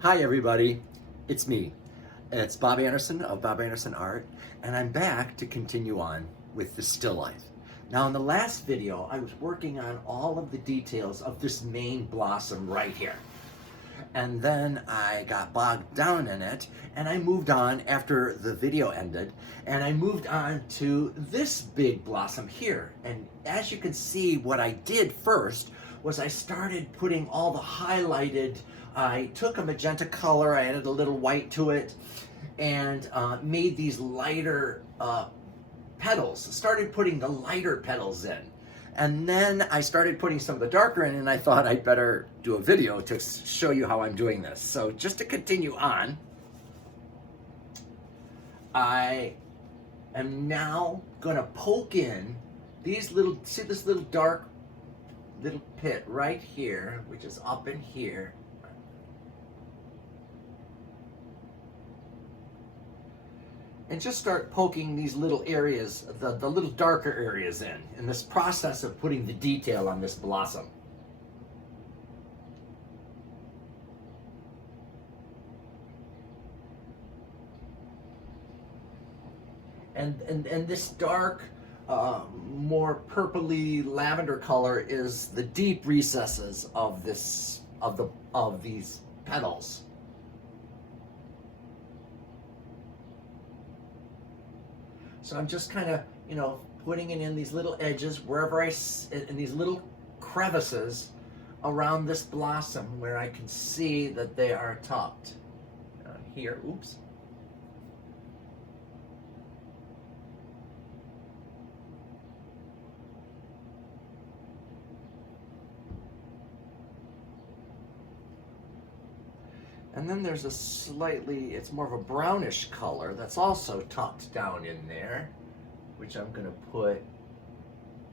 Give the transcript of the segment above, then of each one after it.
Hi everybody, it's me. It's Bob Anderson of Bob Anderson Art, and I'm back to continue on with the still life. Now in the last video, I was working on all of the details of this main blossom right here. And then I got bogged down in it, and I moved on after the video ended, and I moved on to this big blossom here. And as you can see, what I did first was I started putting all the highlighted, I took a magenta color, I added a little white to it, and made these lighter petals, started putting the lighter petals in. And then I started putting some of the darker in, and I thought I'd better do a video to show you how I'm doing this. So just to continue on, I am now gonna poke in these little, see this little dark little pit right here, which is up in here. And just start poking these little areas, the little darker areas in this process of putting the detail on this blossom. And this dark, more purpley lavender color is the deep recesses of these petals. So I'm just kind of, putting it in these little edges wherever in these little crevices around this blossom where I can see that they are topped. Here, oops. And then there's a slightly, it's more of a brownish color that's also topped down in there, which I'm going to put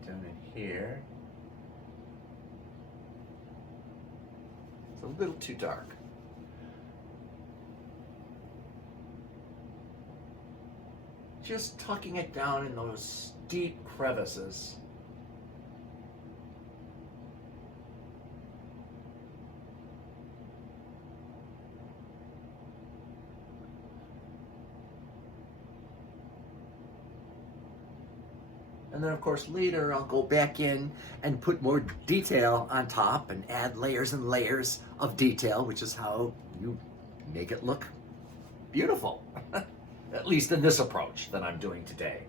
down in here. It's a little too dark. Just tucking it down in those deep crevices. And then of course later I'll go back in and put more detail on top and add layers and layers of detail, which is how you make it look beautiful. At least in this approach that I'm doing today.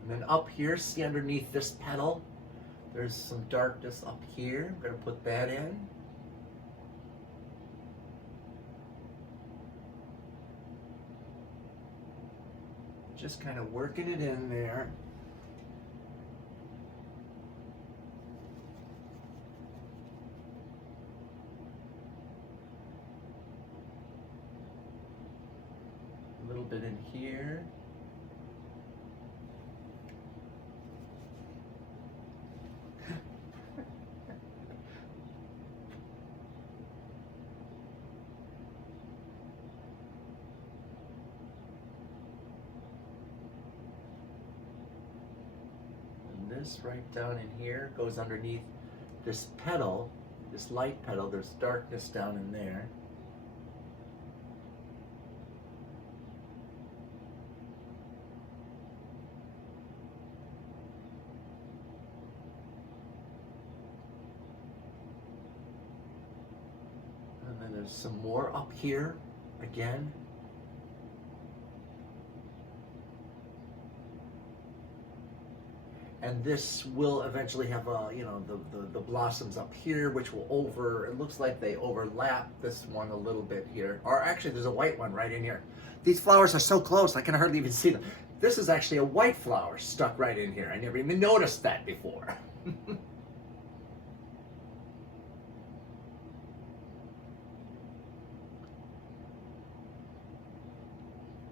And then up here, see underneath this petal, there's some darkness up here. I'm going to put that in. Just kind of working it in there. A little bit in here. This right down in here goes underneath this petal, this light petal. There's darkness down in there. And then there's some more up here again. And this will eventually have, the blossoms up here, which will it looks like they overlap this one a little bit here. Or actually, there's a white one right in here. These flowers are so close, I can hardly even see them. This is actually a white flower stuck right in here. I never even noticed that before.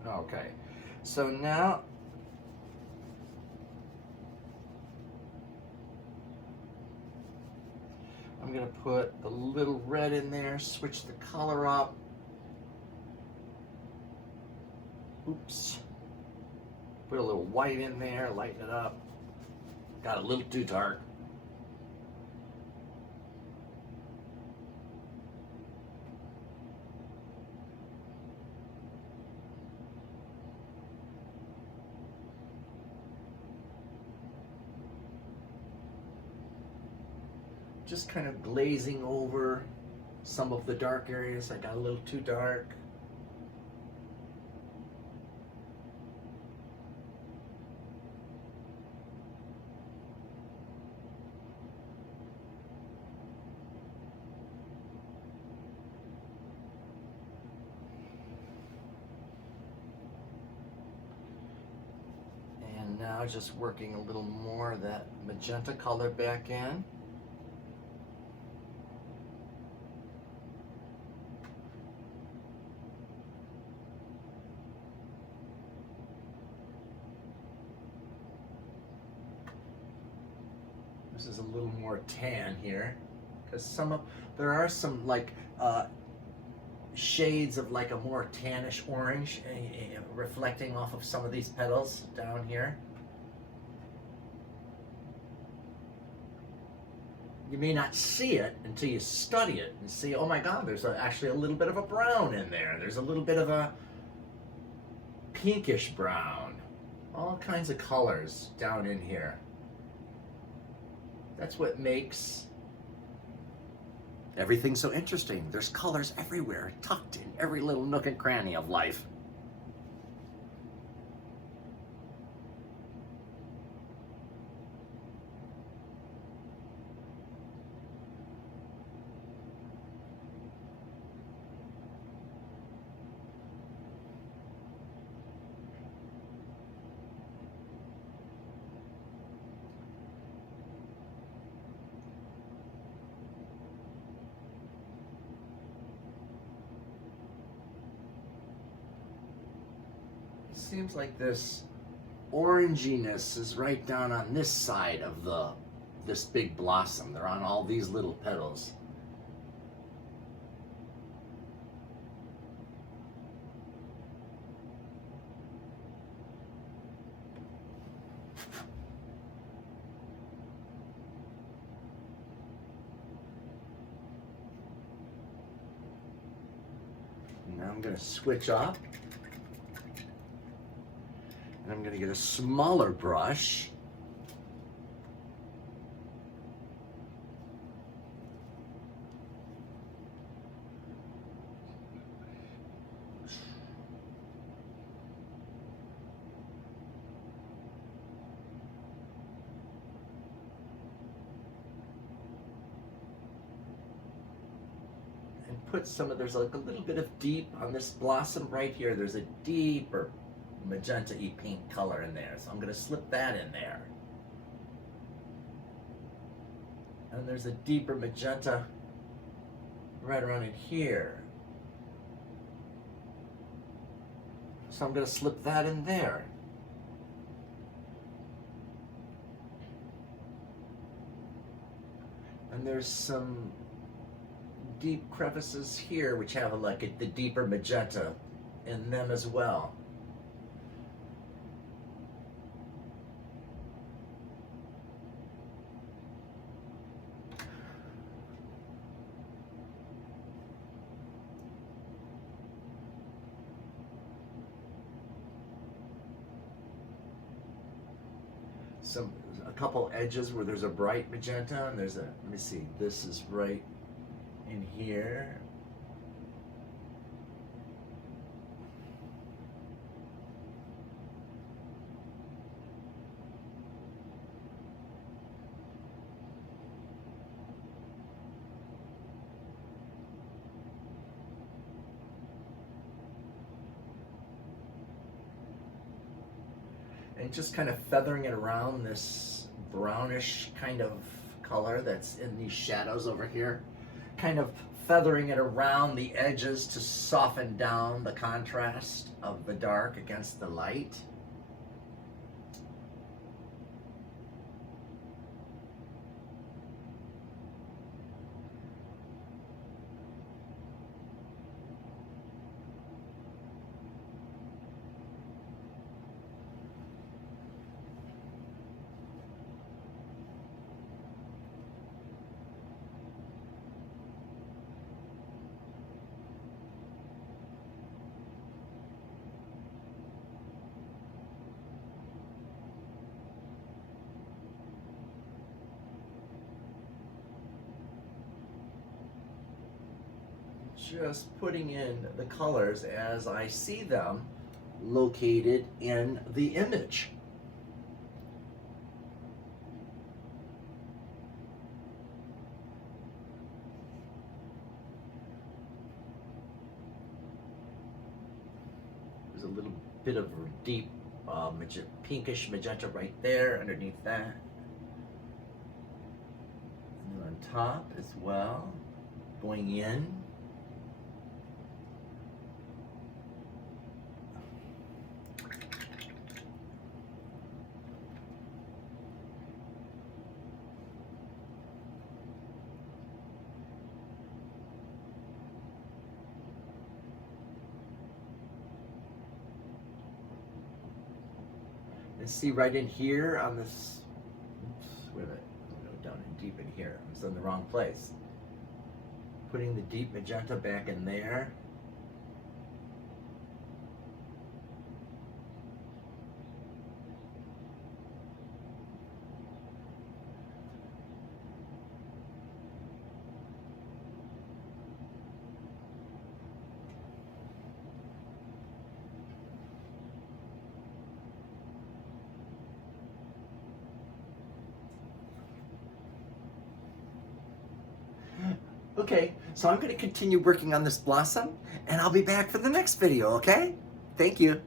Okay, so now I'm going to put a little red in there, switch the color up. Oops. Put a little white in there, lighten it up. Got a little too dark. Just kind of glazing over some of the dark areas. I got a little too dark. And now just working a little more of that magenta color back in. This is a little more tan here, because there are some like shades of like a more tannish orange reflecting off of some of these petals down here. You may not see it until you study it and see, oh my God, there's actually a little bit of a brown in there. There's a little bit of a pinkish brown. All kinds of colors down in here. That's what makes everything so interesting. There's colors everywhere, tucked in every little nook and cranny of life. Seems like this oranginess is right down on this side of this big blossom. They're on all these little petals. Now I'm going to switch off. And I'm going to get a smaller brush. And put there's like a little bit of deep on this blossom right here. There's a deeper magenta-y pink color in there. So I'm going to slip that in there. And there's a deeper magenta right around in here. So I'm going to slip that in there. And there's some deep crevices here which have the deeper magenta in them as well. A couple edges where there's a bright magenta, and let me see, this is right in here. And just kind of feathering it around this brownish kind of color that's in these shadows over here. Kind of feathering it around the edges to soften down the contrast of the dark against the light. just putting in the colors as I see them located in the image. There's a little bit of deep pinkish magenta right there underneath that. And on top as well, going in. And see right in here on this, oops, wait a minute, I'm going down and deep in here. I was in the wrong place. Putting the deep magenta back in there. Okay, so I'm going to continue working on this blossom, and I'll be back for the next video, okay? Thank you.